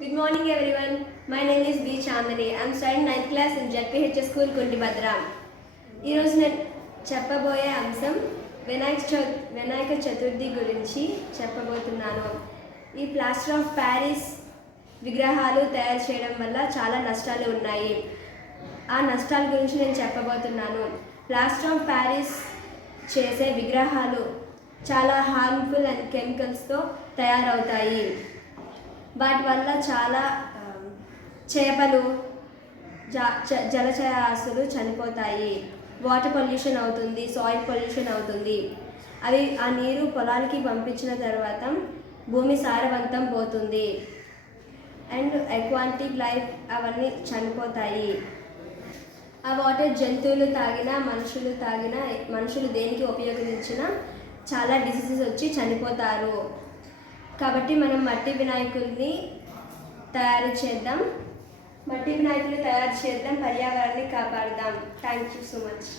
Good morning everyone. My name is B. Chandani. I am studying 9th class in ZPH School Kuntibadra. ఈరోజు నేను చెప్పబోయే అంశం వినాయక చతుర్థి గురించి చెప్పబోతున్నాను. ఈ ప్లాస్టర్ ఆఫ్ ప్యారిస్ విగ్రహాలు తయారు చేయడం వల్ల చాలా నష్టాలు ఉన్నాయి. ఆ నష్టాల గురించి నేను చెప్పబోతున్నాను. ప్లాస్టర్ ఆఫ్ ప్యారిస్ చేసే విగ్రహాలు చాలా హార్మ్ఫుల్ అండ్ కెమికల్స్తో తయారవుతాయి. వాటి వల్ల చాలా చేపలు జలచరాశులు చనిపోతాయి. వాటర్ పొల్యూషన్ అవుతుంది, సాయిల్ పొల్యూషన్ అవుతుంది. అవి ఆ నీరు పొలానికి పంపించిన తర్వాత భూమి సారవంతం పోతుంది అండ్ అక్వాటిక్ లైఫ్ అవన్నీ చనిపోతాయి. ఆ వాటర్ జంతువులు తాగినా మనుషులు దేనికి ఉపయోగించినా చాలా డిసీజెస్ వచ్చి చనిపోతారు. కాబట్టి మనం మట్టి వినాయకుల్ని తయారు చేద్దాం, పర్యావరణాన్ని కాపాడదాం. Thank you so much.